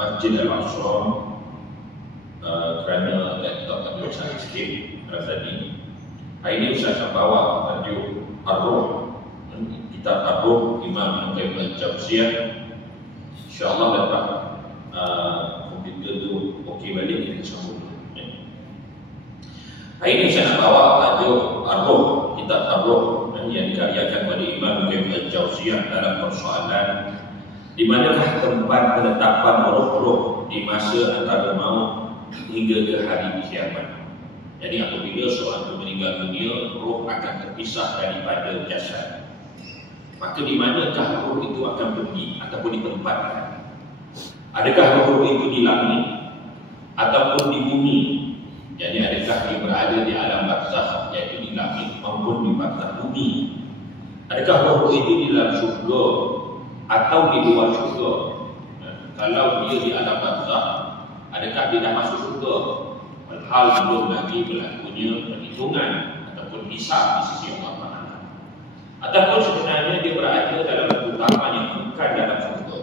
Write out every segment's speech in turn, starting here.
Masjid Al-Aqsa kerana laptop ada usaha sikit tadi. Hari ini Ustaz akan bawa tajuk Ar-Ruh, kitab Ar-Ruh Imam Ibn Qayyim Al-Jauziyah. InsyaAllah dapat komputer tu okey balik, kita sambung. Hari ini saya nak bawa tajuk Ar-Ruh, kitab Ar-Ruh yang dikaryakan oleh Imam Ibn Qayyim Al-Jauziyah dalam persoalan di manakah tempat penetapan roh-roh di masa antara maut hingga ke hari kiamat. Jadi apabila seorang itu meninggal dunia, roh akan terpisah daripada jasad. Maka di manakah roh itu akan pergi ataupun ditempatkan? Adakah roh itu di langit ataupun di bumi? Jadi adakah dia berada di alam barzakh, iaitu di langit maupun di barzakh bumi? Adakah roh itu di dalam syurga atau di luar syurga? Kalau dia di alam barzakh, adakah dia dah masuk syurga? Hal belum lagi berlakunya perhitungan ataupun hisab di sisi Allah Taala. Ataupun sebenarnya dia berada dalam keutamaan yang bukan dalam syurga.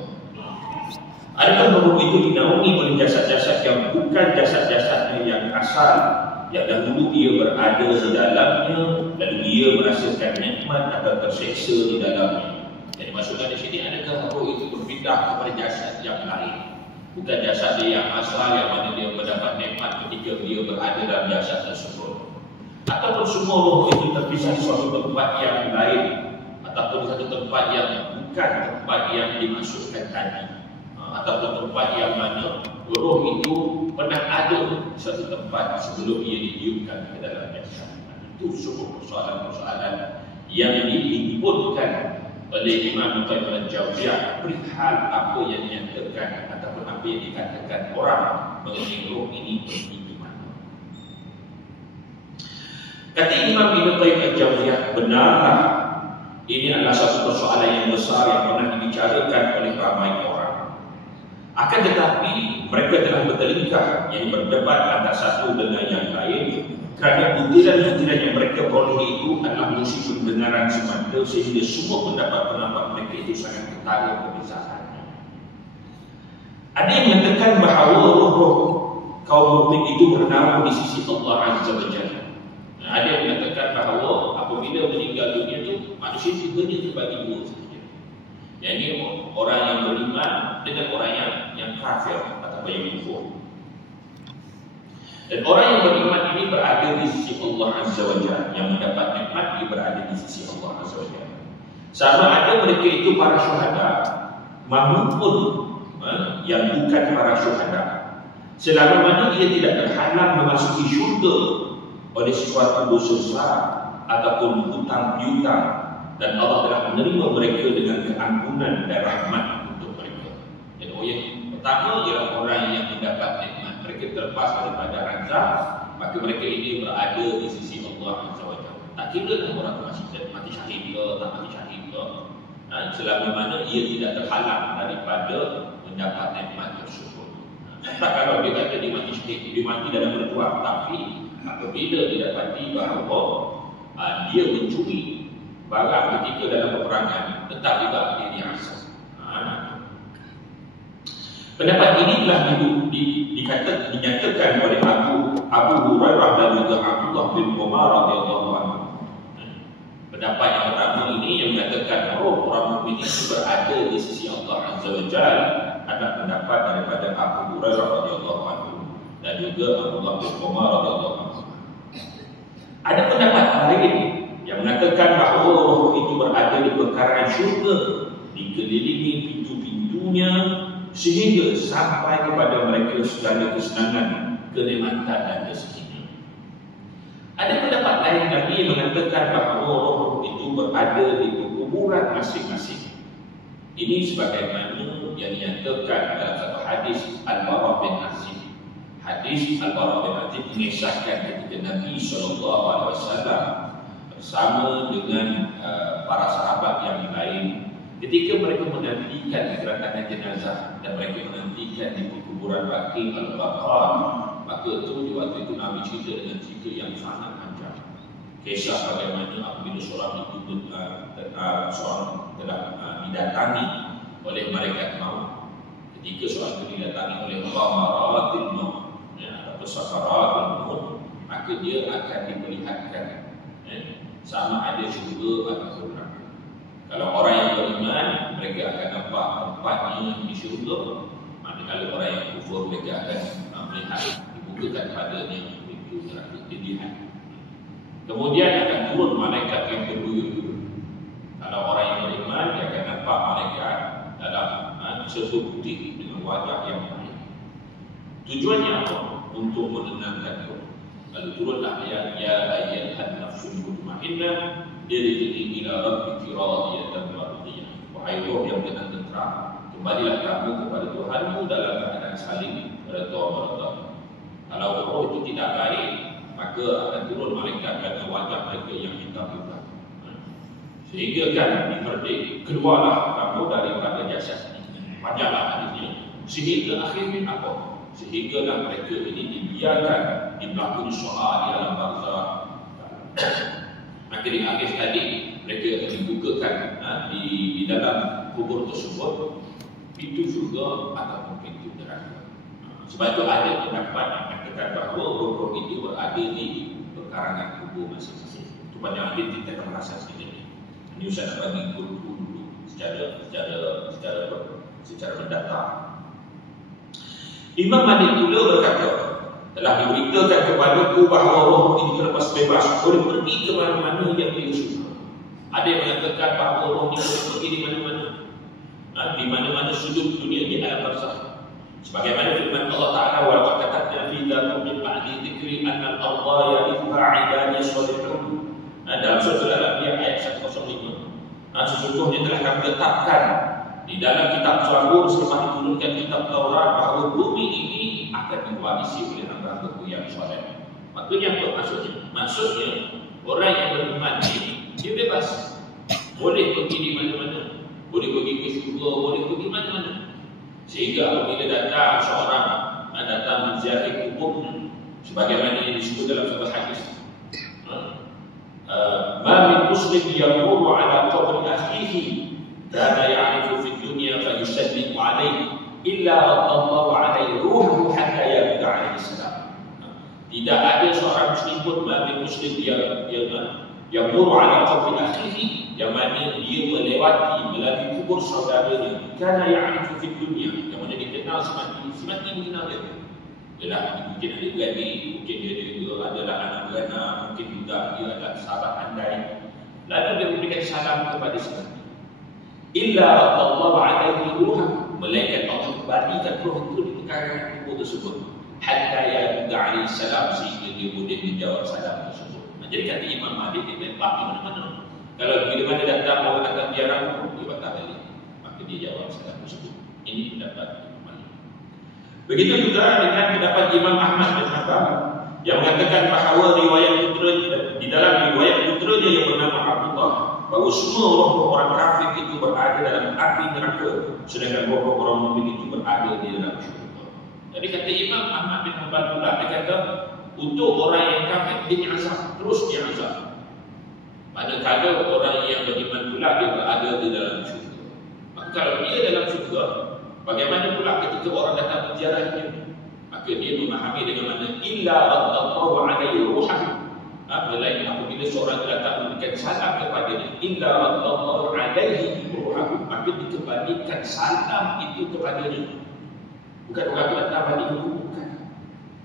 Adakah roh itu dinaungi oleh jasad-jasad yang bukan jasad-jasadnya yang asal, yang dahulu dia berada di dalamnya dan dia merasakan nikmat atau terseksa di dalamnya. Jadi maksudnya di sini, adakah roh itu berpindah kepada jasad yang lain? Bukan jasad dia yang asal, yang mana dia mendapat nikmat ketika dia berada dalam jasad tersebut. Ataupun semua roh itu terpisah di suatu tempat yang lain, ataupun di satu tempat yang bukan tempat yang dimaksudkan tadi, ataupun tempat yang mana roh itu pernah ada di satu tempat sebelum ia ditiupkan ke dalam jasad. Itu semua persoalan-persoalan yang diinputkan oleh Imam Ibn Qayyim Al-Jauziyah perihal apa yang dinyatakan ataupun apa yang dikatakan orang mengenai roh ini pergi di mana. Kata Imam Ibn Qayyim Al-Jauziyah, benarlah ini adalah satu persoalan yang besar yang pernah dibicarakan oleh ramai orang. Akan tetapi mereka telah bertelingkah, yang berdebat antara satu dengan yang lain, kerana butiran-butiran yang mereka peroleh itu adalah musik pendengaran semata, sehingga semua pendapat-pendapat mereka itu sangat ketara perbezaannya. Ada yang mengatakan bahawa roh-roh kaum mukmin itu bernaung di sisi Allah Azza wa Jalla. Ada yang mengatakan bahawa apabila meninggal dunia itu manusia itu hanya terbagi dua sahaja. Yang ini orang yang beriman dengan orang yang kafir atau yang kufur. Dan orang yang beriman ini berada di sisi Allah Azza wa Jalla, yang mendapat nikmat dia berada di sisi Allah Azza wa Jalla. Sama ada mereka itu para syuhada maupun yang bukan para syuhada, selama mana ia tidak terhalang memasuki syurga oleh sesuatu dosa besar ataupun hutang piutang, dan Allah telah menerima mereka dengan keampunan dan rahmat untuk mereka. Dan yang pertama ialah orang yang mendapat nikmat, mereka terlepas daripada azab, maka mereka ini berada di sisi Allah Azza wa Jalla. Tak kira orang mati syahid ke tak mati syahid ke, selama mana ia tidak terhalang daripada mendapat nikmat tersebut. Tak kalau dia kata dia mati syahid, dia mati dalam berjuang, tapi apabila dia dapati bahawa dia mencuri barang ketika dalam peperangan, tetap juga dia diazab. Pendapat ini telah dinyatakan oleh Abu Hurairah dan juga Abdullah bin Umar radhiyallahu anhu. Pendapat yang pertama ini yang menyatakan roh orang mukmin itu berada di sisi Allah Azza wa Jalla adalah pendapat daripada Abu Hurairah radhiyallahu anhu dan juga Abdullah bin Umar radhiyallahu anhu. Ada pendapat lain yang mengatakan bahawa roh itu berada di pekarangan syurga, dikelilingi pintu-pintunya, sehingga sampai kepada mereka segala kesenangan, kenikmatan dan rezekinya. Ada pendapat lain lagi yang mengatakan bahawa roh itu berada di kuburan masing-masing. Ini sebagaimana yang dinyatakan dalam satu hadis Al-Bara bin Azib. Hadis Al-Bara bin Azib mengisahkan ketika Nabi SAW bersama dengan para sahabat yang lain, ketika mereka menantikan kedatangan jenazah dan mereka menantikan di kuburan Baqi Al-Baqar, maka itu di waktu itu Nabi cerita dengan cerita yang sangat panjang. Kisah bagaimana apabila seorang itu seorang telah didatangi oleh malaikat maut. Ketika Jika soal itu didatangi oleh ghamaratil maut, atau sakaratul maut, maka dia akan diperlihatkan sama ada syurga atau neraka. Kalau orang yang beriman, mereka akan nampak tempatnya di syurga. Manakala orang yang kufur, mereka akan melihat dibukakan padanya pintu neraka, dilihat. Kemudian akan turun malaikat yang berduyun-duyun. Kalau orang yang beriman, dia akan nampak malaikat dalam sesuatu putih dengan wajah yang baik. Tujuannya apa? Untuk menenangkan roh. Lalu turunlah ayat, ya ayyuhan nafsul mutmainnah irji'i ila rabbiki radiyatan mardiyah. Wahai roh yang tenang tentram, kembalilah kamu kepada Tuhanmu dalam keadaan saling redha. Kalau roh itu tidak baik, maka akan turun malaikat dengan wajah mereka yang hitam putih. Sehingga kan diperdik, keluarlah kamu daripada jasad ini. Panjanglah hadisnya. Sehingga akhirnya apa? Sehinggalah mereka ini dibiarkan diberlakukan soal di alam barzakh. Maka di akhir tadi mereka akan dibukakan di dalam kubur tersebut pintu surga ataupun pintu neraka. Sebab itu ada pendapat yang mengatakan bahawa roh-roh itu berada di pekarangan kubur masing-masing. Itu banyak hadis kita akan merasa sekali. Ini Ustaz nak bagi guru dulu secara mendatar. Imam Malik pula berkata, telah diberitakan kepadaku bahawa roh ini terlepas bebas, boleh pergi ke mana-mana yang dia suka. Ada yang mengatakan bahawa roh ini boleh pergi di mana-mana, di mana-mana sudut dunia di alam barzakh. Sebagaimana firman Allah Taala, wa laqad katabna fi dzalika min ba'di dzikri anna al-ardha yarithuha 'ibadi as-salihun. Dalam surah Al-Anbiya ayat 105. Sesungguhnya telah kami tetapkan di dalam kitab Zabur selepas diturunkan kitab Taurat bahawa bumi ini akan diwarisi oleh hamba-hamba yang soleh. Maksudnya apa maksudnya? Maksudnya orang yang beriman ini dia bebas, boleh pergi di mana-mana, boleh pergi ke syurga, boleh pergi mana-mana. Sehingga apabila datang seorang datang menziarahi kubur, sebagaimana yang disebut dalam sebuah hadis, ma min muslim yamuru ala qabri akhihi kana ya'rifu fi dunya fa yusallimu alayhi illa radallahu alayhi ruhuhu hatta yarda alaihi salam. Tidak ada seorang muslim pun muslim yang muru ala qabri akhihi, yang mana dia melewati melalui kubur saudaranya, kana ya'rifu fi dunya, yang mana dikenal semati mengenal dia. Ialah mungkin ada gadis, mungkin dia adalah anak beranak, mungkin juga dia adalah sahabat andai. Lalu dia memberikan salam kepada semati. Illa radallahu alaihi ruhah, malaikat Allah kembalikan roh itu di perkarangan kubur tersebut. Hatta yarda alaihi salam, sehingga dia boleh menjawab salam tersebut. Jadi kata Imam Malik, dia memang di mana-mana. Kalau bila mana datang orang akan biarang, dia batal balik, maka dia jawab salam tersebut. Ini pendapat Imam Malik. Begitu juga dengan pendapat Imam Ahmad bin Hanbal yang mengatakan bahawa riwayat putranya, di dalam riwayat putranya yang bernama Abdullah, bahawa semua roh-roh orang kafir itu berada dalam api neraka, sedangkan roh-roh orang mukmin itu berada di dalam syurga. Jadi kata Imam Ahmad bin Hanbal pula, dia kata untuk orang yang kafir dia azab, terus dia azab. Manakala orang yang beriman pula dia berada di dalam syurga. Maka kalau dia dalam syurga, bagaimana pula ketika orang datang menziarahinya? Maka dia memahami dengan mana illa radallahu alaihi ruhah. Melainkan apabila seorang datang memberikan salam kepadanya, illa radallahu alaihi ruhah, maka dikembalikan salam itu kepadanya. Bukan orang datang balik ke bukan.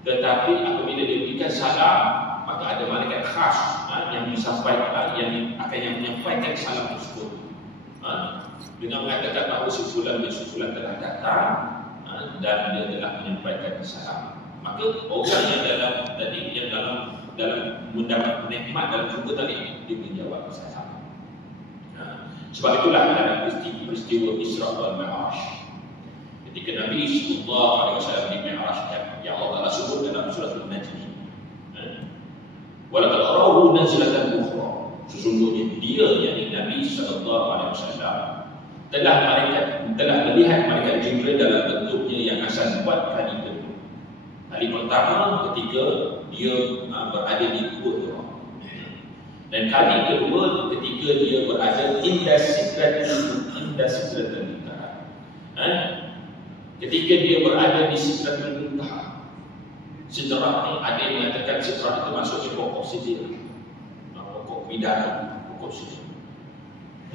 Tetapi apabila dia berikan salam, maka ada malaikat khas yang disampaikan, yang akan menyampaikan salam tersebut. Dengan mengatakan bahawa susulan telah datang dan dia telah menyampaikan salam. Maka orang yang dalam mendapat nikmat dalam syurga tadi, dia menjawab salam. Sebab itulah dalam peristiwa Isra wal Mi'raj, ketika Nabi sallallahu alaihi wasallam di Mi'raj, yang Allah Taala sebut dalam surah An-Najm, walaqad ra'ahu nazlatan ukhra, sesungguhnya dia, yakni Nabi sallallahu alaihi wasallam, telah melihat malaikat Jibril dalam bentuknya yang asal buat kali kedua. Kali pertama ketika dia berada di kubur Hira, dan kali kedua ketika dia berada inda sidratil muntaha. ketika dia berada di Sidratul Muntaha. Sidrah ni ada yang mengatakan sidrah itu maksudnya pokok sidir, pokok bidara, pokok sidir.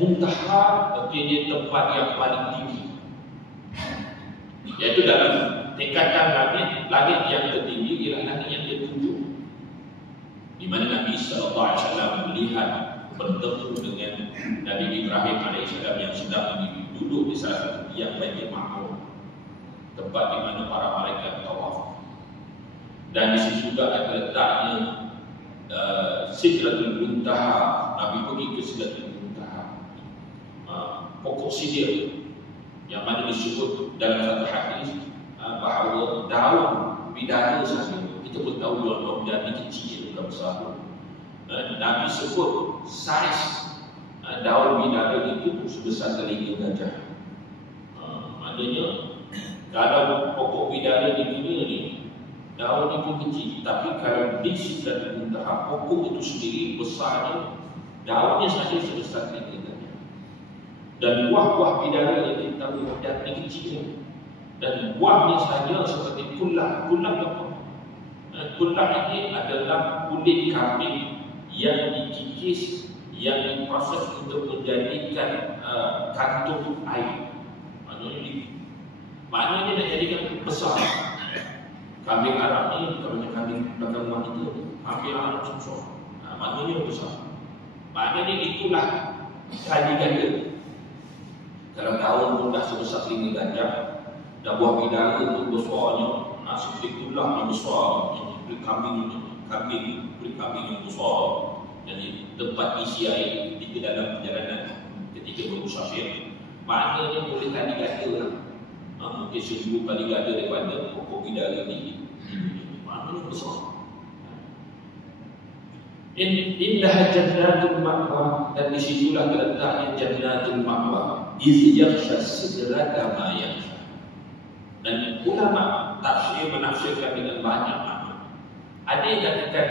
Muntaha artinya tempat yang paling tinggi, iaitu dalam tingkatan langit yang tertinggi ialah langit yang ketujuh, di mana Nabi SAW melihat bertemu dengan Nabi Ibrahim AS yang sedang duduk di salah satu tiang Baitul Ma'mur, tempat di mana para malaikat tawaf. Dan di situ juga ada letaknya Sidratul Muntaha. Nabi pergi ke Sidratul Muntaha, pokok sidir, yang mana disebut dalam satu hadis bahawa daun bidara saja, kita pun tahu daun bidara ni kecil, bukan besar. Nabi sebut saiz daun bidara itu sebesar telinga gajah. Maknanya kalau pokok bidara di dunia ni daun itu kecil, tapi kalau di Sidratul Muntaha pokok itu sendiri besarnya, daunnya saja sebesar telinga gajah. Dan buah-buah bidara yang kita tahu dan ini kecil, dan buahnya saja seperti kulah. Kulah apa? Kulah ini adalah kulit kambing yang dikikis, yang diproses untuk menjadikan kantung air. Maknanya nak jadikan besar. Kambing Arab ni bukan macam kambing belakang rumah kita. Kambing Arab susah. Maknanya besar. Maknanya itulah kali ganda. Kalau daun pun dah sebesar telinga gajah, dan buah bidara pun besarnya seperti kulah yang besar, kulit kambing yang besar. Jadi tempat isi air ketika dalam perjalanan, ketika bermusafir, maknanya boleh kali ganda lah. Mungkin 1000 kali ganda daripada pokok bidara ni. Maknanya besar. Indah jannatul ma'wa, dan disitulah terletaknya jannatul ma'wa. Iz yakhsha sidrata ma yakhsha. Dan ulama tafsir menafsirkan dengan banyak makna. Ada yang katakan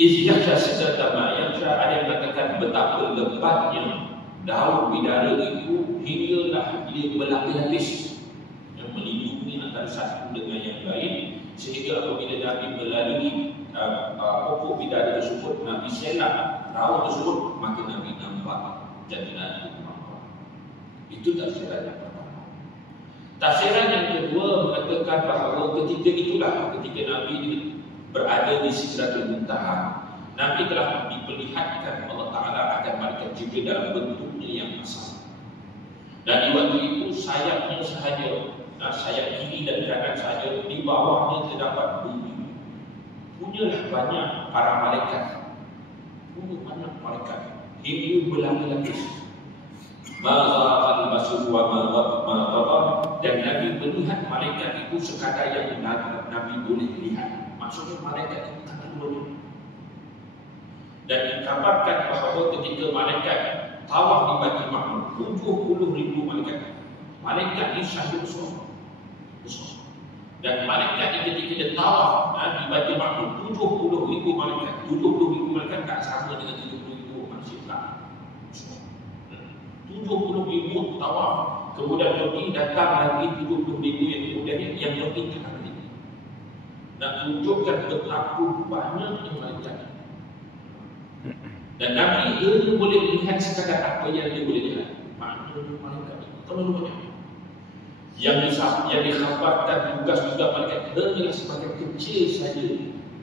iz yakhsha sidrata ma yakhsha, ada yang katakan betapa lebatnya daun bidara itu hinggalah dia berlapis-lapis, yang melindungi antara satu dengan yang lain, sehingga apabila Nabi melalui pokok bidara tersebut, Nabi selak daun tersebut, maka Nabi nampak jannatul ma'wa. Itu tafsiran yang pertama. Tafsiran yang kedua mengatakan bahawa ketika itulah, ketika Nabi berada di Sidratul Muntaha, Nabi telah diperlihatkan Allah Ta'ala akan malaikat Jibril dalam bentuknya yang besar. Dan di waktu itu sayapnya sahaja, sayap kiri dan kanan sahaja, di bawahnya terdapat bumi. Punyalah banyak para malaikat, banyak malaikat hingga berlapis-lapis. Mazaqal basur wa ma, dan Nabi melihat malaikat itu sekadar yang Nabi boleh lihat. Maksudnya malaikat itu tak terlalu. Dan dikabarkan bahawa ketika malaikat tawaf di Baitul Ma'mur, 70,000 malaikat. Malaikat ini sangat besar. Dan malaikat ini ketika dia tawaf di Baitul Ma'mur, 70,000 malaikat. 70,000 malaikat tak sama dengan 70,000 manusia. 70,000 tawaf, kemudian pergi datang lagi 70,000 yang kemudian yang lebih lagi. Nak tunjukkan betapa banyaknya malaikat. Dan Nabi hanya boleh melihat sekadar apa yang dia boleh lihat. Maknanya malaikat itu terlalu banyak. Yang dikhabarkan tugas-tugas malaikat hanyalah sebagai kecil saja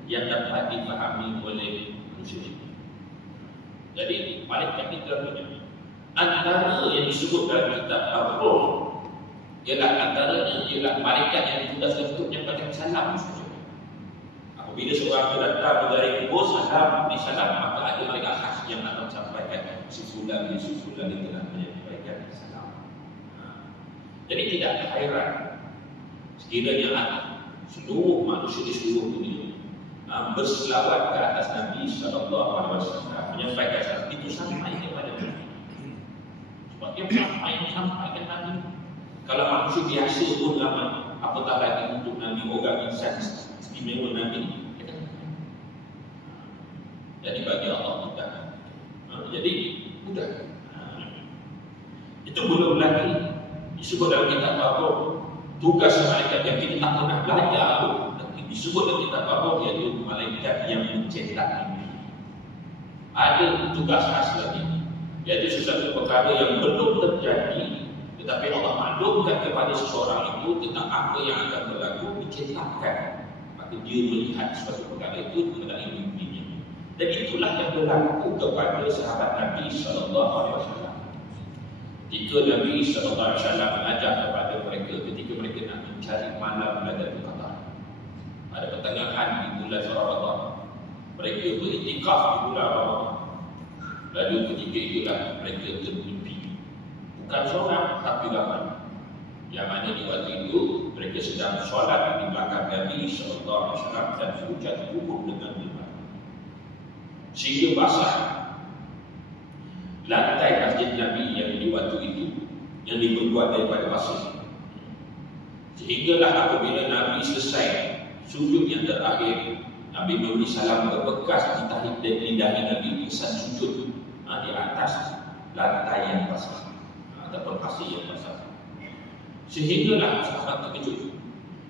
yang dapat dipahami oleh manusia ini. Jadi malaikat itu terlalu banyak. Antara yang disebut dalam kitab Ar-Ruh ialah antaranya ialah malaikat yang ditugaskan untuk menyampaikan salam saja. Apabila seorang itu datang dari kubur, salam disalam, maka ada malaikat khas yang akan sampaikan sesudah dia telah menyampaikan salam. Jadi tidak heran sekiranya seluruh manusia di seluruh dunia berselawat ke atas Nabi SAW, menyampaikan salam itu sampai kepada Nabi. Sebab dia sampai ke Nabi. Kalau manusia biasa pun lama, apatah lagi untuk Nabi orang insan istimewa Nabi. Jadi bagi Allah mudah. Jadi mudah. Itu belum lagi Disebut dalam kitab Al-Quran tugas malaikat yang kita tak pernah belajar pun. Disebut dalam kitab Al-Quran iaitu malaikat yang mencetak mimpi. Ada tugas khas lagi, iaitu sesuatu perkara yang belum terjadi tetapi Allah maklumkan kepada seseorang itu tentang apa yang akan berlaku, dicetakkan. Maka dia melihat sesuatu perkara itu mengenai mimpinya. Dan itulah yang berlaku kepada sahabat Nabi SAW. Ketika Nabi SAW mengajar kepada mereka ketika mereka nak mencari malam Lailatul Qadar pada pertengahan di bulan Ramadan, mereka beriktikaf di bulan Ramadan. Lalu ketika itulah mereka termimpi, bukan seorang tapi ramai, yang mana di waktu itu mereka sedang solat di belakang Nabi SAW dan hujan turun dengan lebat sehingga basah lantai masjid Nabi yang di waktu itu yang dibuat daripada pasir. Sehinggalah apabila Nabi selesai sujud yang terakhir, Nabi memberi salam berbekas di dahi Nabi kesan sujud di atas lantai yang basah ataupun pasir yang basah. Sehinggalah sahabat terkejut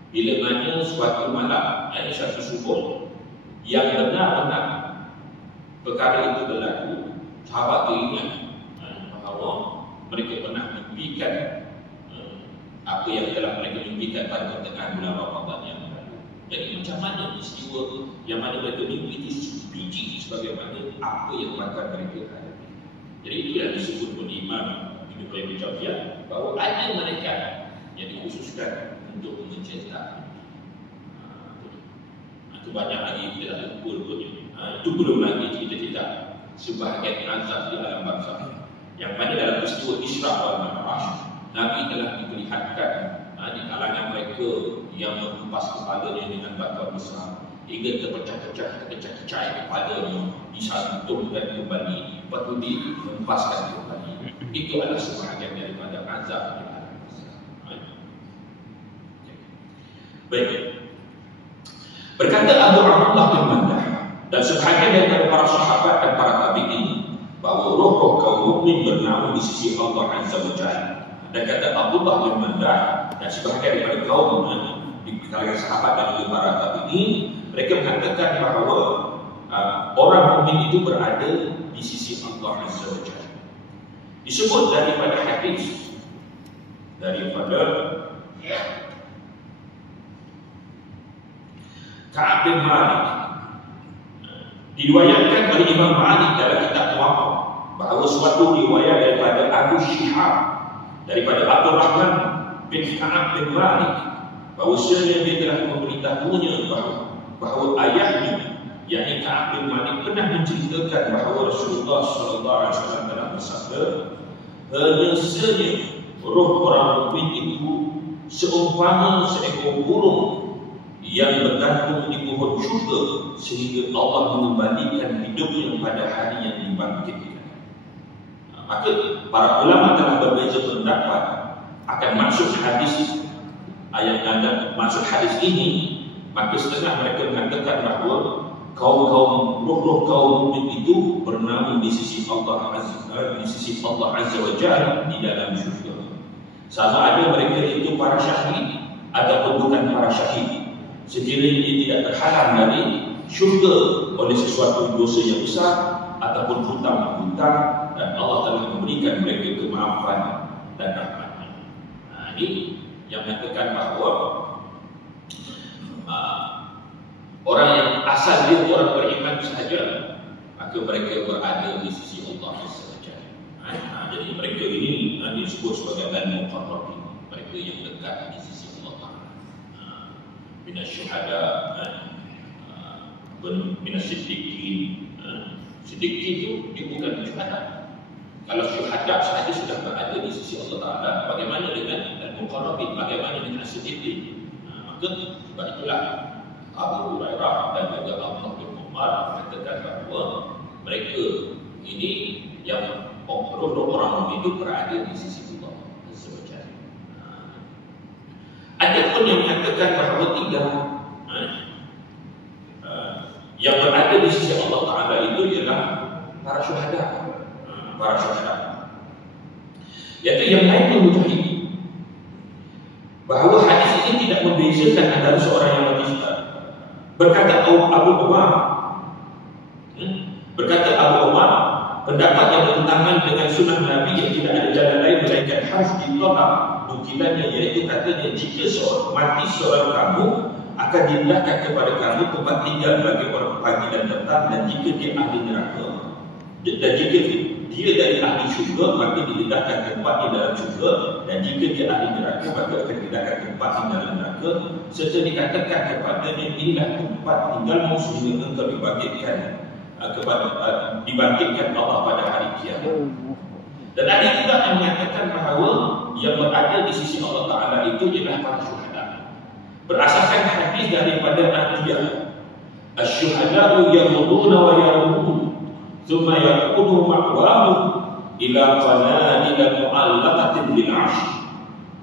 bila mana suatu malam, ada satu subuh yang benar-benar perkara itu berlaku. Sahabat itu ingat bahawa mereka pernah mimpikan apa yang telah mereka mimpikan pada pertengahan bulan Ramadan yang lalu. Jadi macam mana peristiwa yang mana mereka mimpi itu biji sebagaimana apa yang akan mereka hadapi. Jadi itu yang disebut oleh Imam Ibn Qayyim al-Jauziyah bahawa ada malaikat yang dikhususkan untuk mencetak. Itu banyak lagi kita tak ukur pun. Itu belum lagi cerita-cerita sebahagian azab di alam bangsa yang mana dalam peristiwa Isra wal Mi'raj Nabi telah diperlihatkan di kalangan mereka yang menghempas kepalanya dengan batu besar hingga terpecah-pecah, terkecah-kecah kepalanya, disantumkan kembali, lepas itu dihempaskan kembali. Itu adalah sebahagian daripada azab di alam bangsa. Baik. Berkata Abu Abdullah bin Mandah dan sebahagian daripada para sahabat dan para tabi'in bahawa roh-roh kaum mukmin bernaung di sisi Allah Azza wa Jalla. Dan kata Abdullah bin Mandah dan sebahagian daripada kaum di kalangan sahabat dan juga para tabi'in, mereka mengatakan bahawa orang mukmin itu berada di sisi Allah Azza wa Jalla. Disebut daripada hadis daripada Ka'ab bin Malik, diriwayatkan oleh Imam Malik dalam kitab Muwatta bahawa suatu riwayat daripada Abu Syihab daripada Abdul Rahman bin Ka'ab bin Malik bahawa dia telah memberitahunya bahawa ayahnya yakni Ka'ab bin Malik pernah menceritakan bahawa Rasulullah SAW telah bersabda, hanya saja roh orang mukmin itu seumpama seekor burung yang bergantung di pohon syurga sehingga Allah mengembalikan hidupnya pada hari yang dibangkitkan. Maka para ulama telah berbeza pendapat akan maksud hadis ayat dan maksud hadis ini. Maka setengah mereka mengatakan bahawa roh-roh kaum mukmin itu bernaung di sisi Allah Azza wa Jalla di dalam syurga. Sama ada mereka itu para syahid ataupun bukan para syahid, sekiranya dia tidak terhalang dari syurga oleh sesuatu dosa yang besar ataupun hutang-hutang, dan Allah telah memberikan mereka kemaafan dan rahmat. Ini yang mengatakan bahawa orang yang asal dia orang beriman sahaja, maka mereka berada di sisi Allah sahaja. Jadi mereka ini disebut sebagai al-muqarrabin, mereka yang dekat di sisi Allah. Minas syuhada, minas siddiqin. Siddiqin itu dia bukan syuhada. Kalau syuhada sahaja sudah berada di sisi Allah Ta'ala, bagaimana dengan al-muqarrabin, bagaimana dengan siddiqin? Maka sebab itulah Abu Hurairah dan juga Abdullah bin Umar mengatakan bahawa mereka ini yang roh-roh orang mukmin itu berada di sisi Allah SWT. Ada pun yang mengatakan bahawa tidak, yang berada di sisi Allah Ta'ala itu ialah para syuhada, para syuhada. Iaitu yang lain pun mujahid. tidak membezakan antara seorang yang mati syahid. Berkata Abu Umar, pendapat yang bertentangan dengan sunnah Nabi yang tidak ada jalan lain melainkan harus ditolak nukilannya, iaitu katanya jika mati seorang kamu akan dipindahkan kepada kamu tempat tinggal bagi orang pagi dan petang, dan jika dia ahli neraka dan jika dia dari ahli syurga maka dipindahkan tempat di dalam syurga, dan jika dia ahli neraka maka akan dipindahkan tempat di dalam neraka, serta dikatakan kepadanya inilah tempat tinggalmu sehingga engkau dibangkitkan Allah pada hari kiamat. Dan ada juga yang menyatakan bahawa yang berada di sisi Allah Ta'ala itu ialah para syuhada. Berdasarkan hadis daripada Atiyah, "Asy-syuhada'u yamuduna wa yarumun, thumma yakunu ma'wahum ila qanadil mu'allaqatin bil 'arsy,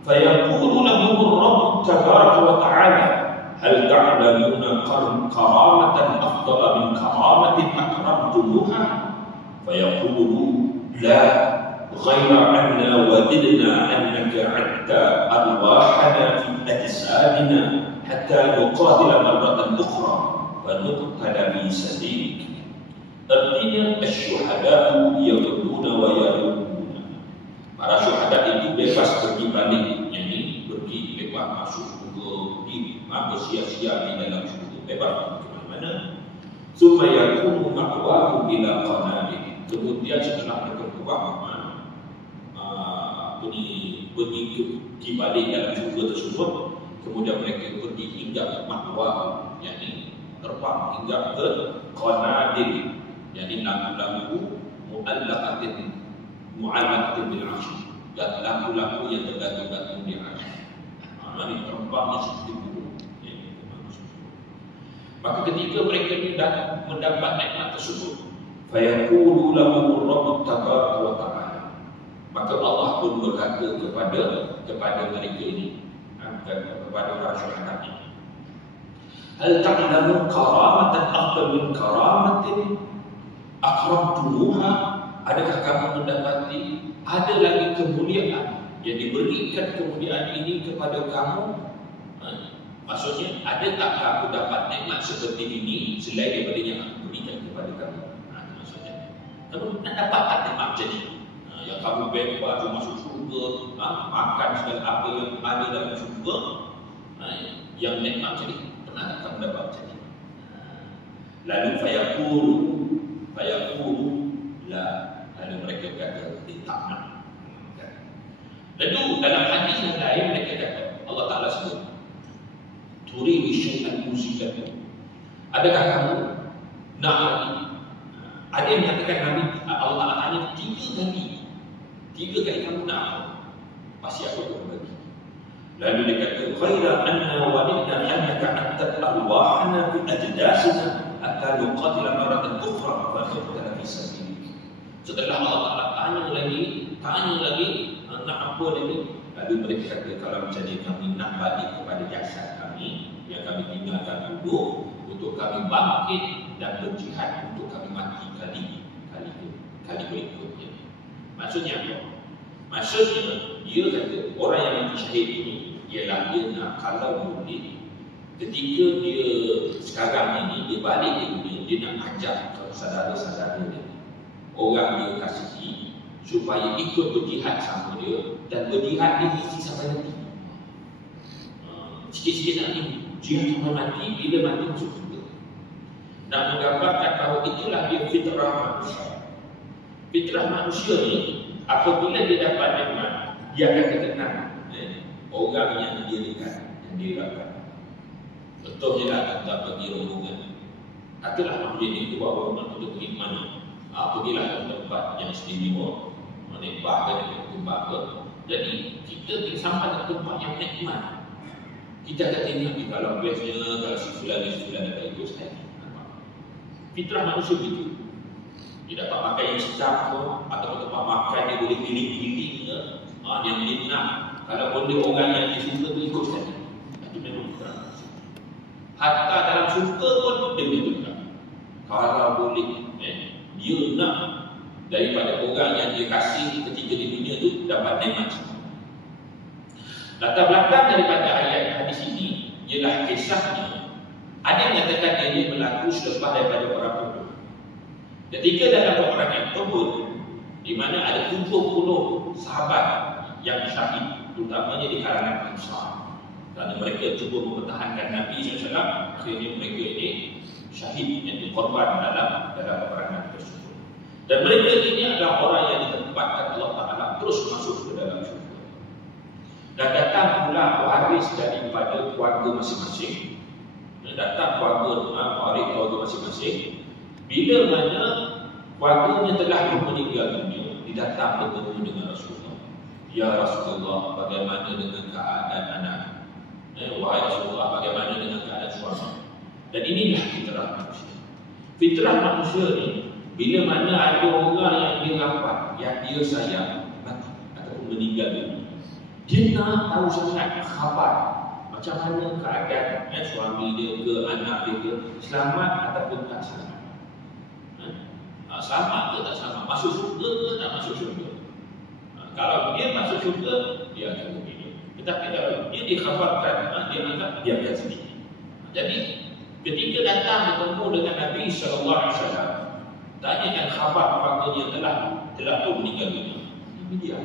fayaqulu lahum ar-rabb tabaraka wa ta'ala hal ta'lamuna karamatan afdala min karamatin akramtumuha, fayaqulu la غير أننا وددنا أنك عدت أرواحنا في أجسادنا حتى نقاتل مرة أخرى فنقتل في سبيلك." Artinya asyuhada'u yaghduna wa yarumuna. Para syuhada itu bebas pergi balik, yakni pergi bebas masuk surga, pergi bersia-sia di dalam surga, bebas ke mana-mana. Summa yakunu ma'wahu ila qanadil. Kemudian setelah mereka keluar pergi balik dalam surga tersebut, kemudian mereka pergi hingga ma'wa, yakni terbang hingga ke qanadil, yakni lampu-lampu mu'allaqatin bil 'arsy, dan lampu-lampu yang tergantung di arsy. Ini terbangnya seperti burung. Maka ketika mereka ini dah mendapat nikmat tersebut, fayaqulu lahum rabb tabaraka wa ta'ala, maka Allah pun berkata kepada mereka ini, kepada para syuhada ini, hal ta'lamu karamatan afdal min karamatin akramtumuha, adakah kamu mendapati ada lagi kemuliaan yang diberikan kemuliaan ini kepada kamu? Maksudnya, ada tak kamu dapat nikmat seperti ini selain daripada yang aku berikan kepada kamu? Maksudnya, kamu nak dapat tak nikmat macam ni? Yang kamu bebas masuk surga, makan segala apa yang ada dalam surga, yang nikmat macam ni, pernah tak kamu dapat macam ni? Lalu fayaqulu la, lalu mereka kata dia tak nak. Lalu dalam hadis yang lain mereka kata, Allah Ta'ala sebut, turidu syai'an muzikatu, adakah kamu nak lagi? Ada yang mengatakan Nabi, Allah Ta'ala tanya 3 kali kamu nak, pasti aku akan bagi. Lalu dia kata, ghaira anna walidna annaka antat arwahana fi ajdasina hatta nuqatila maratan ukhra fa nuqtala fi sabilik. Setelah Allah Ta'ala tanya lagi, nak apa lagi? Lalu mereka kata, kalau macam ni kami nak balik kepada jasad kami yang kami tinggalkan dulu, untuk kami bangkit dan berjihad untuk kami mati kali berikutnya. Maksudnya apa? Maksudnya dia kata orang yang mati syahid ini ialah dia nak, kalau boleh ketika dia sekarang ini dia balik ke dunia, dia nak ajak saudara-saudara dia, orang dia kasihi, supaya ikut berjihad sama dia, dan berjihad dia isi sampai mati. Sikit-sikit nak ni jihad sampai mati, bila mati masuk surga. Nak menggambarkan bahawa itulah dia fitrah manusia. Fitrah manusia ni, apabila dia dapat nikmat, dia akan terkenal orang yang dia dekat, yang dia harapkan. Betul je lah kita pergi rombongan, katalah maksudnya ni buat rombongan untuk pergi mana, pergilah ke tempat yang istimewa, menembak ke tempat ke. Jadi kita sampai ke tempat yang nikmat, kita akan tengok kalau bestnya, kalau si fulan ada itu saya. Fitrah manusia begitu. Dia dapat makan yang sedap ke, atau tempat makan dia boleh pilih-pilih ke, yang dia nak. Kalau boleh orang yang dia suka tu ikut saja. Itu memang fitrah. Hatta dalam surga pun dia begitu juga. Kalau boleh dia nak daripada orang yang dia kasih ketika di dunia tu dapat nikmat. Latar belakang daripada ayat hadis ini ialah kisahnya. Ada yang mengatakan ia berlaku selepas daripada perang Uhud. Ketika dalam peperangan Uhud, di mana ada 70 sahabat yang syahid, terutamanya di kalangan Ansar. Kerana mereka cuba mempertahankan Nabi SAW, akhirnya mereka ini syahid yang dikorban dalam peperangan tersebut. Dan mereka ini adalah orang yang ditempatkan Allah Ta'ala terus masuk ke dalam syurga. Dan datang pula waris daripada keluarga masing-masing. Datang keluarga masing-masing. Bila mana keluarganya telah meninggal dunia, didatang bertemu dengan Rasulullah. Ya Rasulullah, bagaimana dengan keadaan anak? Wahai Rasulullah, bagaimana dengan keadaan suami? Dan inilah fitrah manusia. Fitrah manusia ni, bila mana ada orang yang dia rapat, yang dia sayang, mati ataupun meninggal dunia, dia nak tahu sangat khabar macam mana keadaan suami dia ke, anak dia ke, selamat ataupun tak selamat. Selamat ke tak selamat, masuk syurga ke tak masuk syurga. Kalau dia masuk syurga, dia akan begini. Tetapi kalau dia dikhabarkan, dia anggap dia akan sedih. Jadi ketika datang bertemu dengan Nabi SAW, tanyakan khabar keluarga yang telah pun meninggal dunia. Ini dia.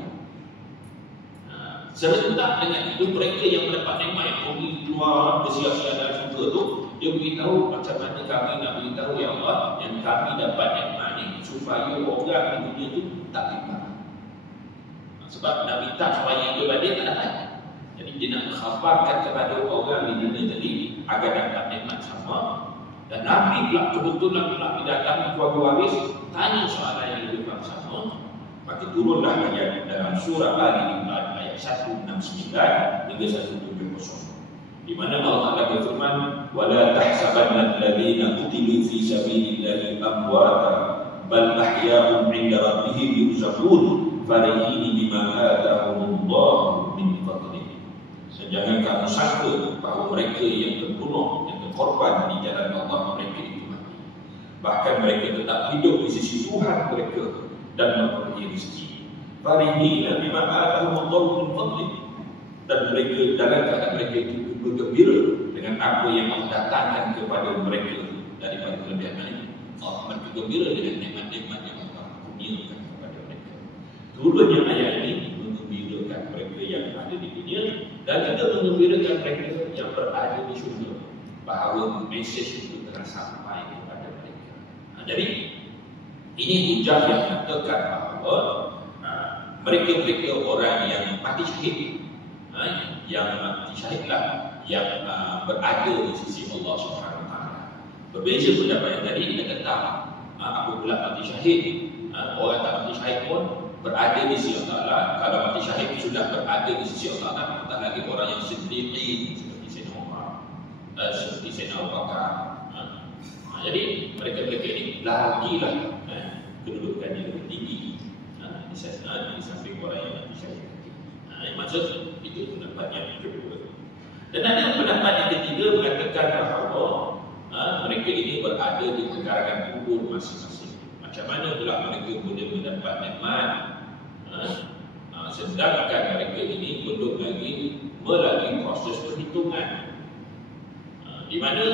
Serentak dengan itu, mereka yang mendapat nikmat yang pergi keluar bersia-sia dalam syurga tu, dia beritahu macam mana kami nak beritahu ya Allah yang kami dapat nikmat ni supaya orang di dunia tu tak timbang. Sebab nak minta supaya dia balik tak dapat. Jadi dia nak khabarkan kepada orang di dunia tadi agar dapat nikmat sama. Dan Nabi pula kebetulan pula didatangi keluarga waris, tanya soalan yang lebih kurang sama. Maka turunlah ayat dalam surah Ali Imran ayat 169 hingga 170. Di mana Allah Taala berfirman, "Wala tahsabanna alladziina qutilu fi sabilillahi amwata bal ahya'un 'inda rabbihim yurzaqun farihina bima atahumullahu min fadlihi." Jangan kamu sangka bahawa mereka yang terbunuh, yang terkorban di jalan Allah, mereka itu mati. Bahkan mereka tetap hidup di sisi Tuhan mereka dan memperoleh rezeki. Farihina bima atahumullahu min fadlihi. Dan mereka dalam keadaan mereka itu bergembira dengan apa yang Allah datangkan kepada mereka daripada kelebihan. Allah bergembira dengan nikmat-nikmat yang Allah kurniakan kepada mereka. Turunnya ayat ini menggembirakan mereka yang ada di dunia dan juga menggembirakan mereka yang berada di syurga, bahawa mesej itu telah sampai kepada mereka. Jadi ini hujah yang mengatakan bahawa mereka-mereka orang yang mati syahid, yang mati syahidlah yang berada di sisi Allah Subhanahu Wa Taala. Berbeza pendapat yang tadi, kita tetap apabila mati syahid, orang tak mati syahid pun berada di sisi Allah Taala. Kalau mati syahid sudah berada di sisi Allah Taala, tak lagi orang yang siddiqin seperti Sayyidina Umar, seperti Sayyidina Abu Bakar. Jadi mereka-mereka ini lagilah kedudukannya lebih tinggi di samping orang yang mati syahid. Maksud itu pendapat yang kedua. Dan ada pendapat yang ketiga mengatakan bahawa mereka ini berada di pekarangan kubur masing-masing. Macam mana pula mereka boleh mendapat nikmat sedangkan mereka ini belum lagi melalui proses perhitungan. Di mana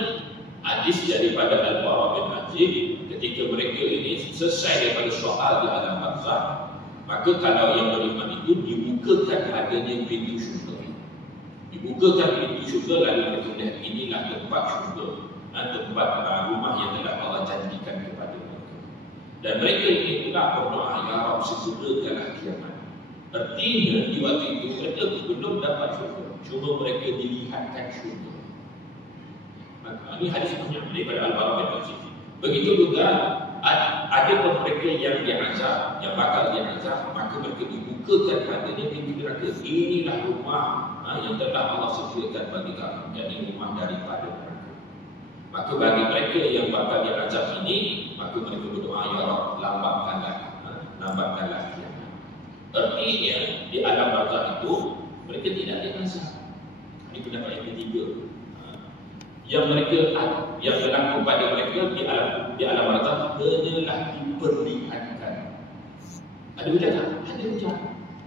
hadis daripada Al-Bara bin Azib, ketika mereka ini selesai daripada soal di alam barzakh, maka kalau yang beriman itu dibukakan adanya pintu syurga. Dibukakan pintu syurga, lalu mereka lihat inilah tempat syurga, tempat rumah yang telah Allah janjikan kepada mereka. Dan mereka ini pula berdoa, ya Rabb, segerakanlah kiamat. Artinya di waktu itu mereka belum dapat syurga, cuma mereka dilihatkan syurga. Ini hadis banyak daripada Al-Bara bin Azib. Begitu juga ada pun mereka yang diazab, yang bakal diazab, maka mereka dibukakan padanya pintu neraka. Inilah rumah yang telah Allah sediakan bagi kamu, yakni rumah daripada neraka. Maka bagi mereka yang bakal diazab ini, maka mereka berdoa, ya Rabb, lambatkanlah kiamat. Artinya di alam barzakh itu mereka tidak diazab. Ini pendapat yang ketiga. Yang mereka yang berlaku pada mereka di alam barzakh hanyalah diperlihatkan. Ada hujah tak? Ada hujah.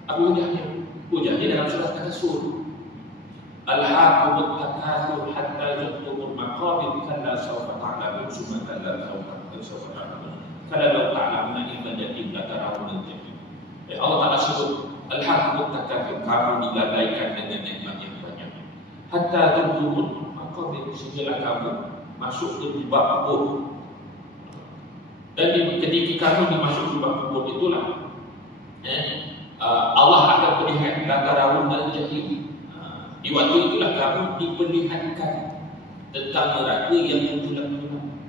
Apa hujahnya? Hujahnya dalam surah At-Takasur. Alhaakumut takatsur hatta zurtumul maqabir kalla sawfa ta'lamun summa kalla sawfa ta'lamun kalla law ta'lamuna ilmal yaqin la tarawunal jahim. Allah Ta'ala sebut alhaakumut takatsur, kamu dilalaikan dengan nikmat yang banyak. Hatta zurtumul maqabir, sehinggalah kamu masuk ke lubang kubur. Dan ketika kamu dimasuk lubang kubur itulah Allah akan perlihatkan la tarawunal jahim. Di waktu itulah kamu diperlihatkan tentang neraka yang menjulang-julang.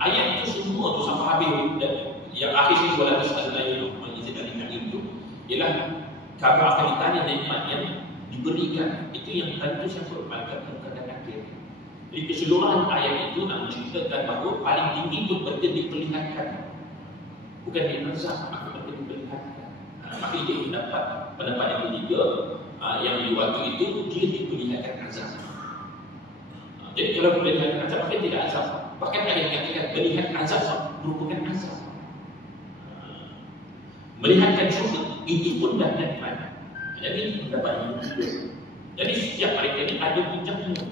Ayat itu semua tu sampai habis, dan yang akhir sekali wala tas'aluna yawma idzin 'anil na'im itu ialah kamu akan ditanya nikmat yang diberikan. Itu yang ditanya itu siapa? Malaikat munkar dan nakir. Jadi keseluruhan ayat itu nak menceritakan bahawa paling tinggi pun benda diperlihatkan, bukan diazab, maka benda diperlihatkan. Maka dia dapat pendapat yang ketiga, yang di waktu itu dia diperlihatkan azab. Jadi kalau diperlihatkan azab, maka tidak azab. Bahkan ada yang katakan melihat azab merupakan azab. Melihatkan syurga itu pun dah nikmat. Jadi pendapat yang kedua. Jadi setiap mereka ini ada bijaknya.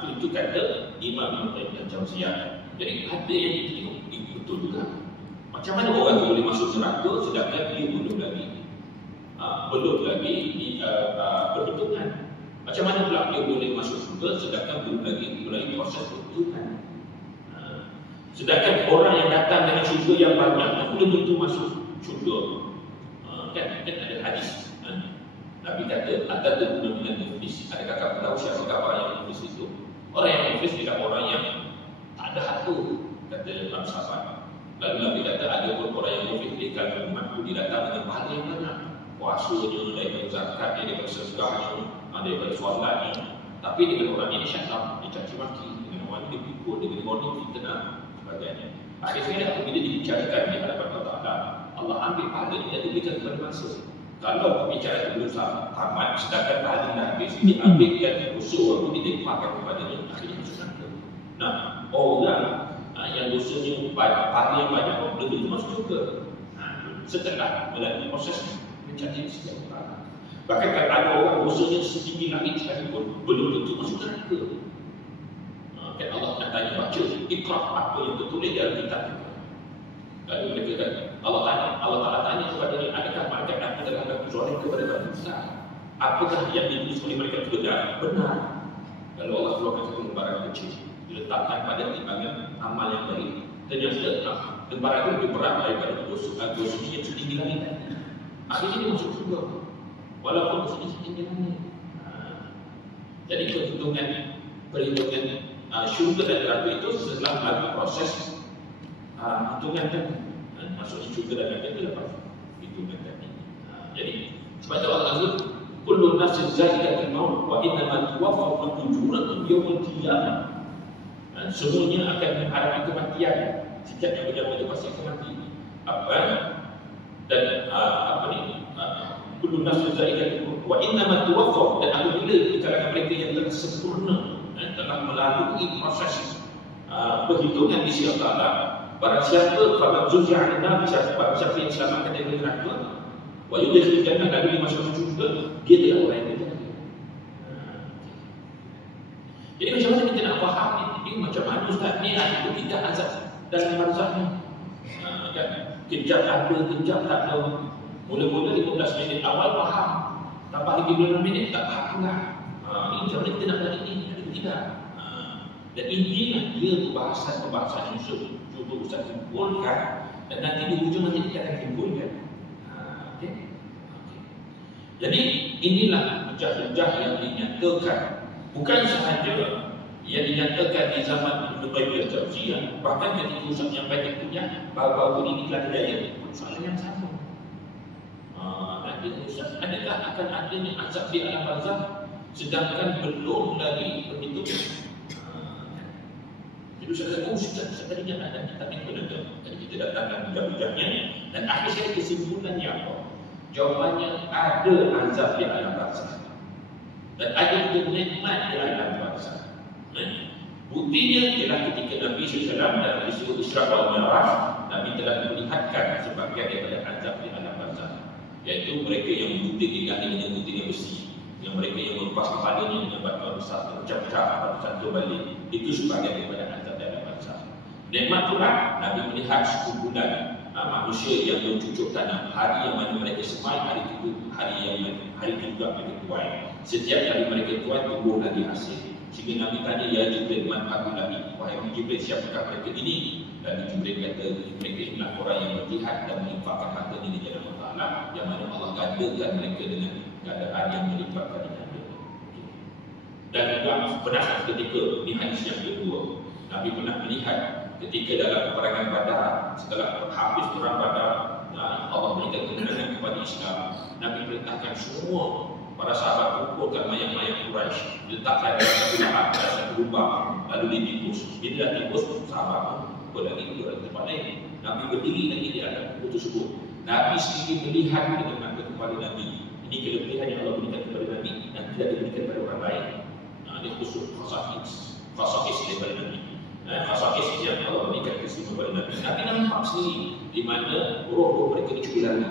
Itu kata Imam Ibn Al-Jawziyah. Jadi ada yang ditengok itu betul juga. Macam mana orang itu boleh masuk neraka sedangkan dia belum lagi perhitungan? Macam mana pula dia boleh masuk syurga sedangkan belum lagi mulai proses perhitungan? Sedangkan orang yang datang dengan syurga yang banyak belum tentu masuk syurga. Kan ada hadis. Nabi kata ada guna dengan muflis. Adakah kamu tahu siapa orang yang muflis itu? Orang yang muflis adalah orang yang tak ada harta, kata Imam Sahabat. Lalu Nabi kata ada pun orang yang muflis di kalangan umatku, dia datang dengan pahala yang banyak, puasanya, daripada zakatnya, daripada sedekahnya, daripada solatnya. Tapi dengan orang ini syaitan, dia caci maki, dengan orang ini dia pikul, dengan orang ini fitnah, sebagainya. Akhirnya apabila dibicarakan di hadapan Allah Ta'ala, Allah ambil pahala ini dan diberikan kepada masa. Kalau pembicaraan belum tamat, sedangkan pahala dah habis, diambilkan usul itu dilimpahkan kepadanya, akhirnya masuk neraka. Nah, orang yang dosanya banyak, pahala yang banyak, belum tentu masuk juga. Setelah melalui proses mencaci setiap orang. Bahkan kalau ada orang dosanya setinggi langit sekalipun, belum tentu masuk neraka. Kan Allah nak tanya, baca ikrah apa yang tertulis dalam kitab itu. Lalu mereka kata, Allah Ta'ala tanya kepada dia, adakah malaikat Nabi telah bersuara kepada Nabi Musa? Apakah yang ditulis oleh mereka itu benar? Lalu Allah keluarkan satu lembaran kecil, diletakkan pada timbangan amal yang baik. Ternyata lembaran itu lebih berat daripada dosa yang setinggi langit. Akhirnya dia masuk surga, walaupun dosa setinggi langit. Jadi perhitungan syurga dan neraka itu setelah melalui proses hitungan tadi. Masuk syurga dan neraka itu lepas hitungan tadi. Jadi sebab itu Allah sebut kullu nafsin za'iqatul maut wa innama tuwaffawna ujurakum yawmal qiyamah. Semuanya akan menghadapi kematian. Setiap yang berjamaah itu pasti akan mati. Kullu nafsin za'iqatul maut wa innama tuwaffawna, dan apabila di kalangan mereka yang telah sempurna telah melalui proses perhitungan di sisi Allah, barang siapa faqad zuzi'a 'anil barang siapa yang selamatkan dari neraka wa yudkhilul jannah, lalu dimasukkan syurga, dia adalah orang yang berjaya. Jadi macam mana kita nak faham ini macam mana Ustaz ni ada tidak azab dalam barzakh ni? Kan kejap ada, kejap tak ada. Mula-mula 15 minit awal faham, tambah lagi 15 minit tak faham lah. Ini macam mana kita nak belajar ini? Tidak. Dan intinya dia pembahasan yang cuba Ustaz simpulkan, dan nanti di hujung nanti kita akan simpulkan. Okay. Jadi inilah hujah-hujah yang dinyatakan, bukan sahaja yang dinyatakan di zaman Ibn Qayyim al-Jawziyah, bahkan ketika Ustaz menyampaikan hujah bahawa ini telah didaya, soalan yang sama. Ustaz, adakah akan adanya azab di alam barzakh sedangkan belum lagi perhitungan? Jadi saya kata, Ustaz tadinya ada kitab yang benar. Jadi kita datangkan hujah-hujahnya, dan akhir sekali kesimpulannya apa? Jawapannya ada azab di alam barzakh dan ada nikmat di alam barzakh. Buktinya ialah ketika Nabi SAW dalam peristiwa Isra wal Mi'raj, Nabi telah melihatkan sebagian daripada azab di alam barzakh, iaitu mereka yang berbutir di kaki dengan butir yang besi, yang mereka yang mengupas kepalanya dengan batu besar terpecah-pecah pada satu balik. Itu sebagai daripada azab dalam bangsa. Nikmat pula Nabi melihat sekumpulan manusia yang bercucuk tanam. Hari yang mana mereka semai, hari itu hari juga mereka tuai. Setiap kali mereka tuai, tumbuh lagi hasil. Sehingga Nabi tanya, ya Jibril, man aku Nabi, wahai Jibril, siapakah mereka ini? Dan Jibril kata, mereka inilah orang yang berjihad dan menginfakkan hartanya di jalan Allah, yang mana Allah gandakan mereka dengan keadaan yang melipat kali ganda. Dan juga pernah ketika di hadis yang kedua, Nabi pernah melihat ketika dalam peperangan Badar, setelah habis perang Badar, Allah berikan kemenangan kepada Islam. Nabi perintahkan semua para sahabat kumpulkan mayat-mayat Quraisy, diletakkan dalam satu lahat, dalam satu lubang, lalu ditimbus. Bila dah timbus, sahabat berlari ke tempat lain. Nabi berdiri lagi di atas buku tersebut. Nabi sendiri melihat dengan mata kepala Nabi. Ini kelebihan yang Allah berikan kepada Nabi dan tidak diberikan kepada orang lain. Dia khusus khasa'is daripada Nabi. Khasa'is yang Allah berikan kepada Nabi. Nabi nampak sendiri di mana roh-roh mereka dicuba lari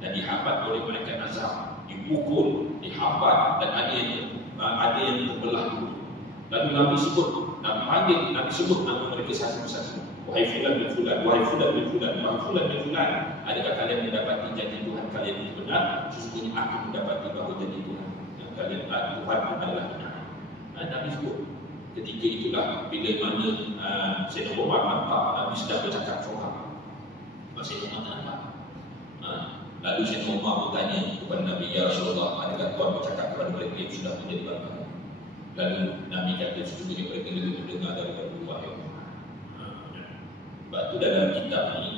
dan dihambat oleh malaikat azab, dipukul, dihambat, dan ada yang terbelah dulu. Lalu Nabi panggil, Nabi sebut nama mereka satu persatu. Wahai fulan bin fulan, wahai fulan bin fulan, wahai fulan bin fulan. Adakah kalian mendapati janji Tuhan kalian itu benar? Sesungguhnya aku mendapati bahawa janji Tuhan yang kalian Tuhan adalah benar. Nabi sebut. Ketika itulah bila mana Sayyidina Umar nampak Nabi sedang bercakap seorang. Sayyidina Umar tak nampak. Lalu Sayyidina Umar bertanya kepada Nabi, ya Rasulullah, adakah Tuhan bercakap kepada mereka yang sudah menjadi bangsa? Lalu Nabi kata, sesungguhnya mereka lebih mendengar daripada wahyu. Sebab itu dalam kitab ini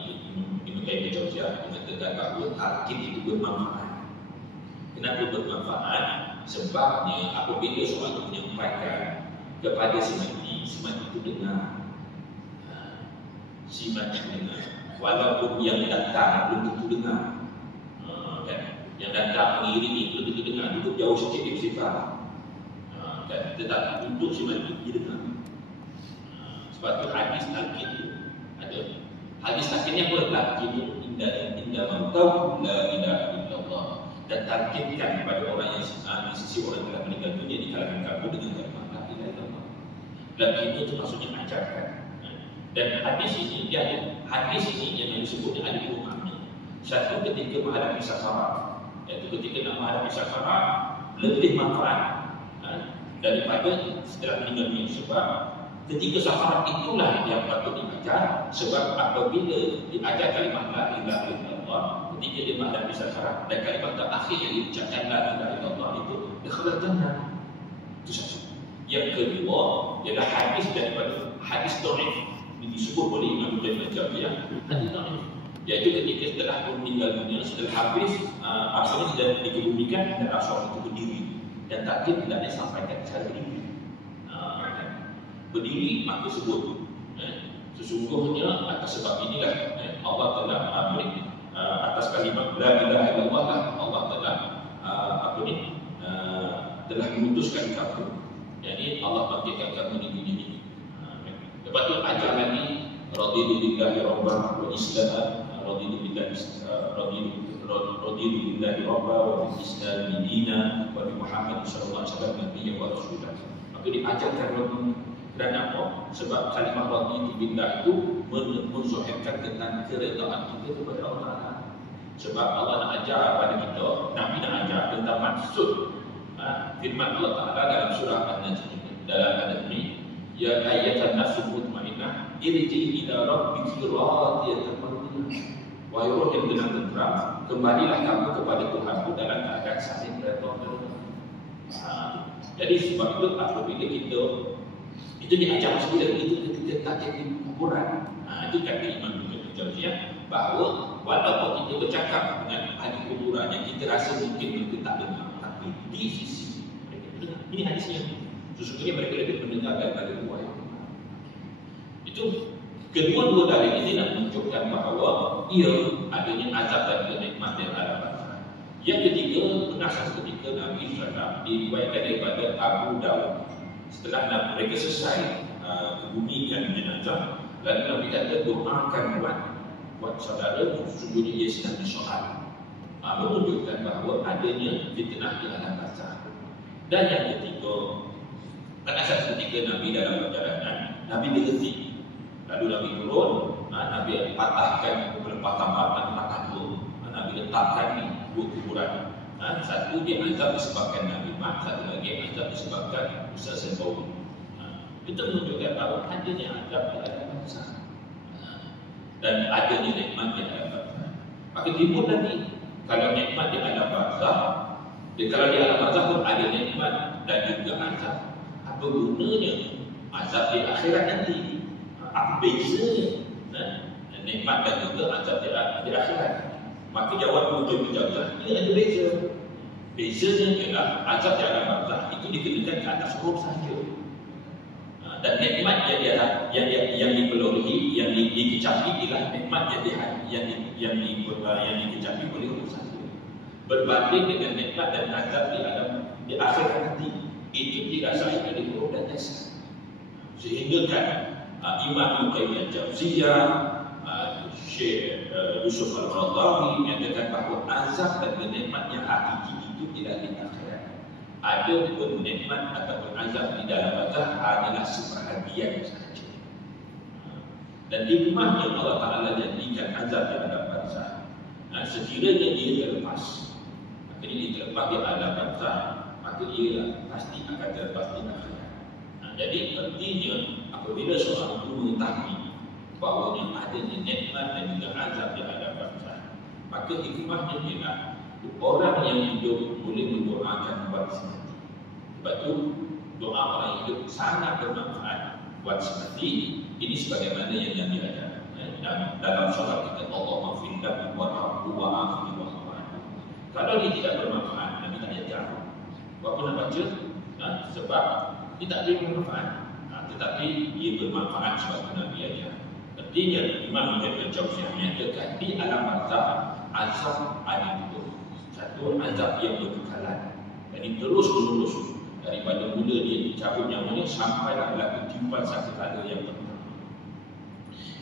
Ibnu Qayyim Al-Jauziyah mengatakan bahawa talqin itu bermanfaat. Kenapa bermanfaat? Sebabnya apabila seorang itu menyampaikan kepada si mati itu dengar. Si mati dengar. Walaupun yang datang belum tentu dengar. Yang datang mengiringi belum tentu dengar. Duduk jauh sikit dia bersifat. Tetapi untuk si mati dia dengar. Sebab itu hadis talqin itu ada. Hadis talqinnya pun talqin indah mantau la ilaha illallah. Dan talqinkan kepada orang yang di sisi orang telah meninggal dunia di kalangan kamu dengan kalimat la ilaha illallah. Dan itu maksudnya ajarkan. Dan hadis ini yang disebutnya ada dua makna. Satu ketika menghadapi sakarat, iaitu ketika nak menghadapi sakarat lebih manfaat daripada setelah meninggal dunia. Sebab ketika sakarat itulah yang patut diajar. Sebab apabila diajar kalimat la ilaha illallah, ketika dia menghadapi sakarat dan kalimat terakhir yang diucapkan la ilaha illallah itu dakhala jannah. Itu satu. Yang kedua ialah hadis daripada hadis dhaif disebut oleh Imam Qayyim Al-Jauziyah, hadis dhaif, iaitu ketika setelah meninggal dunia, setelah habis asalnya sudah dikebumikan dan asal itu berdiri dan takdir tidak disampaikan secara berdiri. Berdiri maka sebut sesungguhnya atas sebab inilah Allah telah atas kalimat la ilaha illallah Allah telah telah memutuskan kamu. Jadi Allah bangkitkan kamu di dunia ini. Lepas tu ajar lagi raditu billahi rabban wa islam, raditu billahi rabban wa bil islam dinan wa bi Muhammad sallallahu alaihi wasallam nabiyyan wa rasulan. Maka diajarkan raditu. Dan apa? Sebab kalimah raditu billah itu menzuhirkan tentang keredaan kita kepada Allah Taala. Sebab Allah nak ajar pada kita, Nabi nak ajar tentang maksud firman Allah Taala dalam surah An-Najm, dalam ayat ini, ya ayyatan nafsul mutmainnah irji'i ila rabbiki radiyatan mardiyah. Wahai roh yang tenang tentram, kembalilah kamu kepada Tuhanmu dalam keadaan saling redha. Jadi sebab itu apabila kita itu diajar sebelum itu ketika tak jadi kuburan. Itu kata Imam Al-Jauziyah bahawa walaupun kita bercakap dengan ahli kuburan yang kita rasa mungkin mereka tak dengar, tapi di sisi mereka dengar. Ini hadisnya. Sesungguhnya mereka lebih mendengar daripada wahyu. Itu kedua-dua dalil ini nak menunjukkan bahawa ia adanya azab dan kenikmatan yang ada. Yang ketiga, pernah satu ketika Nabi SAW diriwayatkan daripada Abu Dawud. Setelah mereka selesai kebumikan jenazah, lalu Nabi kata doakan buat saudara, sesungguhnya ia sedang disoal. Menunjukkan bahawa adanya fitnah di alam barzakh. Dan yang ketiga, pada saat ketika Nabi dalam perjalanan, Nabi berhenti. Lalu Nabi turun, Nabi patahkan beberapa tambang, Nabi patah dua. Nabi letakkan ni dua kuburan. Satu dia azab disebabkan Nabi Mat, satu lagi azab disebabkan Musa Sembawi. Itu menunjukkan bahawa adanya azab di alam barzakh dan adanya nikmat di alam barzakh. Maka timbul lagi, kalau nikmat di alam barzakh, kalau di alam barzakh pun ada nikmat dan juga azab, apa gunanya azab di akhirat nanti? Apa bezanya nikmat dan juga azab di akhirat? Maka jawab untuk menjawab, ini ada beza. Bezanya ialah azab di alam barzakh itu dikenakan ke atas roh sahaja. Dan nikmat yang diperolehi, yang dikecapi ialah nikmat yang dikecapi oleh roh sahaja. Berbanding dengan nikmat dan azab di akhirat nanti, itu dirasakan oleh roh dan jasad. Sehingga kan Imam Qayyim Al-Jauziyah, Syekh Yusuf Al-Qaradawi menyatakan bahawa azab dan nikmat yang hakiki itu tidak di akhirat. Ada pun nikmat ataupun azab di dalam barzakh adalah sebahagian sahaja. Dan hikmahnya Allah Ta'ala jadikan azab di dalam barzakh, sekiranya dia terlepas, maknanya dia terlepas di alam barzakh, maka ia pasti akan terlepas di akhirat. Jadi pentingnya apabila seorang itu mengetahui bahawa adanya nikmat dan juga azab di alam barzakh, maka hikmahnya ialah orang yang hidup boleh mendoakan buat semati. Sebab itu doa orang hidup sangat bermanfaat buat semati. Ini sebagaimana yang Nabi ajarkan dalam surah kita, Allahumma firlahu warhamhu wa'afihi wa'fu. Kalau dia tidak bermanfaat, Nabi tak ajar. Buat apa nak baca? Sebab dia tak ada bermanfaat. Tetapi ia bermanfaat sebab Nabi ajar. Artinya Imam Ibn Al-Jauziyah menyatakan di alam barzakh azab ada dua. Satu azab yang berkekalan, jadi terus menerus daripada mula dia dicabut nyawanya sampailah berlaku timpalan satu kali yang pertama.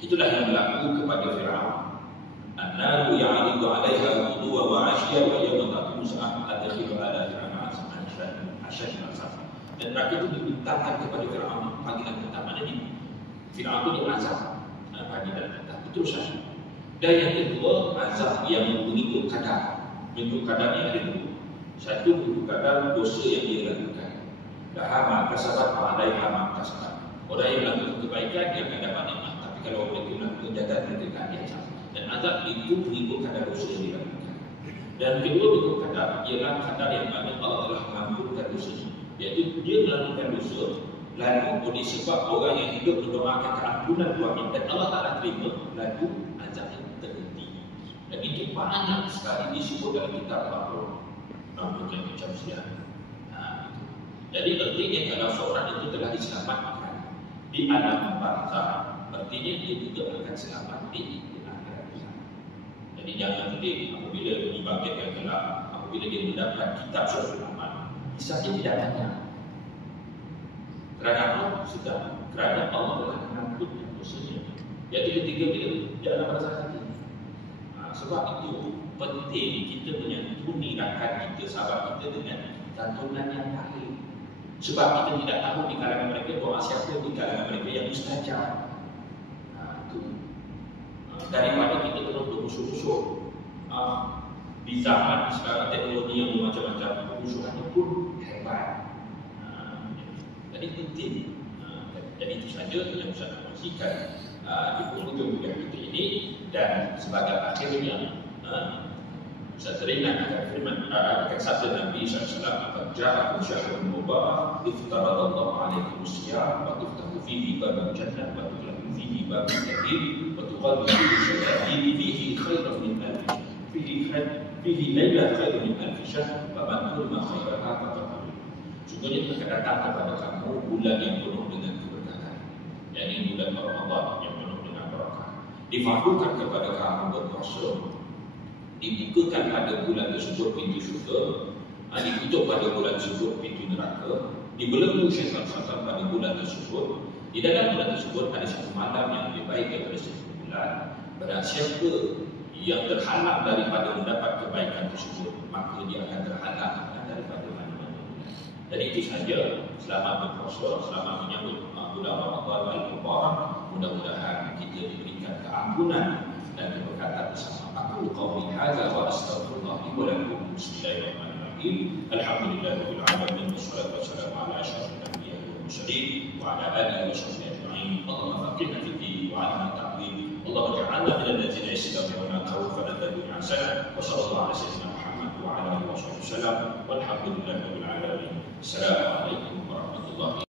Itulah yang berlaku kepada Fir'aun. An-naru ya'ridu 'alaiha ghuduwwan wa 'ashiyyan wa yawma taqumu sa'atun adkhilu 'ala fir'auna ashad al-'azab. Dan mereka itu dimintakan kepada Fir'aun panggilan pertama ini. Fir'aun itu diazab panggilan pertama itu saja. Dan yang kedua azab yang mengikut kadar. Mengikut kadar yang ada dua. Satu mengikut kadar dosa yang dia lakukan. Dah kasabat alaiha ma kasabat. Orang yang melakukan kebaikan dia akan dapat nikmat. Tapi kalau orang itu melakukan kejahatan dia akan diazab. Dan azab itu mengikut kadar dosa yang dia lakukan. Dan kedua mengikut kadar ialah kadar yang mana Allah telah mengampunkan dosanya. Iaitu dia melakukan dosa, lalu oleh sebab orang yang hidup mendoakan keampunan Tuhan dan Allah Ta'ala terima, lalu azab yang terhenti. Dan itu banyak sekali disebut dalam kitab Al-Quran macam siang. Jadi artinya kalau seorang itu telah diselamatkan di alam barzakh, artinya dia juga akan selamat di akhirat. Jadi jangan sedih apabila dibangkitkan kelak, apabila dia mendapat kitab Suratul Amal, kisahnya tidak banyak. Kerana apa? Sudah kerana Allah telah mengampunkan dosanya. Jadi ketiga dia alam barzakh tadi. Sebab itu penting kita menyantuni rakan kita, sahabat kita dengan santunan yang baik. Sebab kita tidak tahu di kalangan mereka doa siapa di kalangan mereka yang mustajab. Daripada kita terus bermusuh-musuh. Di zaman sekarang teknologi yang macam-macam, permusuhannya pun hebat. Jadi penting. Jadi itu saja yang saya nak kongsikan di penghujung kuliah kita ini. Dan sebagai akhirnya Ustaz teringat akan firman akan sabda Nabi SAW, "Qad ja'akum syahrun mubarak iftaradallahu 'alaikum as-siyam wa tuftahu fihi babul jannah wa tughlaqu fihi babul jahim wa tuqadu fihi syayatin fihi khairun min alf fihi lailah khairun min alf syahr wa man hurma khairaha faqad." Sungguhnya akan datang kepada kamu bulan yang penuh dengan keberkatan, yakni bulan Ramadan yang penuh dengan barakah. Difardukan kepada kamu berpuasa, dibukakan pada bulan tersebut pintu syurga, ditutup pada bulan tersebut pintu neraka, dibelenggu syaitan-syaitan pada bulan tersebut. Di dalam bulan tersebut ada satu malam yang lebih baik daripada 1000 bulan. Barang siapa yang terhalang daripada mendapat kebaikan tersebut, maka dia akan terhalang daripada mana-mana bulan. Dan itu saja. Selamat berpuasa, selamat menyambut bulan Ramadan Al-Mubarak. Mudah-mudahan kita diberikan keampunan dan keberkatan bersama. Aku qauli hadza wa astaghfirullah li wa lakum. Bismillahirrahmanirrahim. Alhamdulillahirabbil alamin wassalatu wassalamu ala asyrafil anbiya'i wal mursalin wa ala alihi wa sahbihi ajma'in. Allahumma faqihna fid din wa 'allimna ta'wil. Allahumma ij'alna minal ladzina yastami'una al-qawla fayattabi'una ahsana. Wa sallallahu ala sayyidina Muhammad wa ala alihi wa sahbihi wasallam. Walhamdulillahirabbil alamin. Assalamualaikum warahmatullahi wabarakatuh.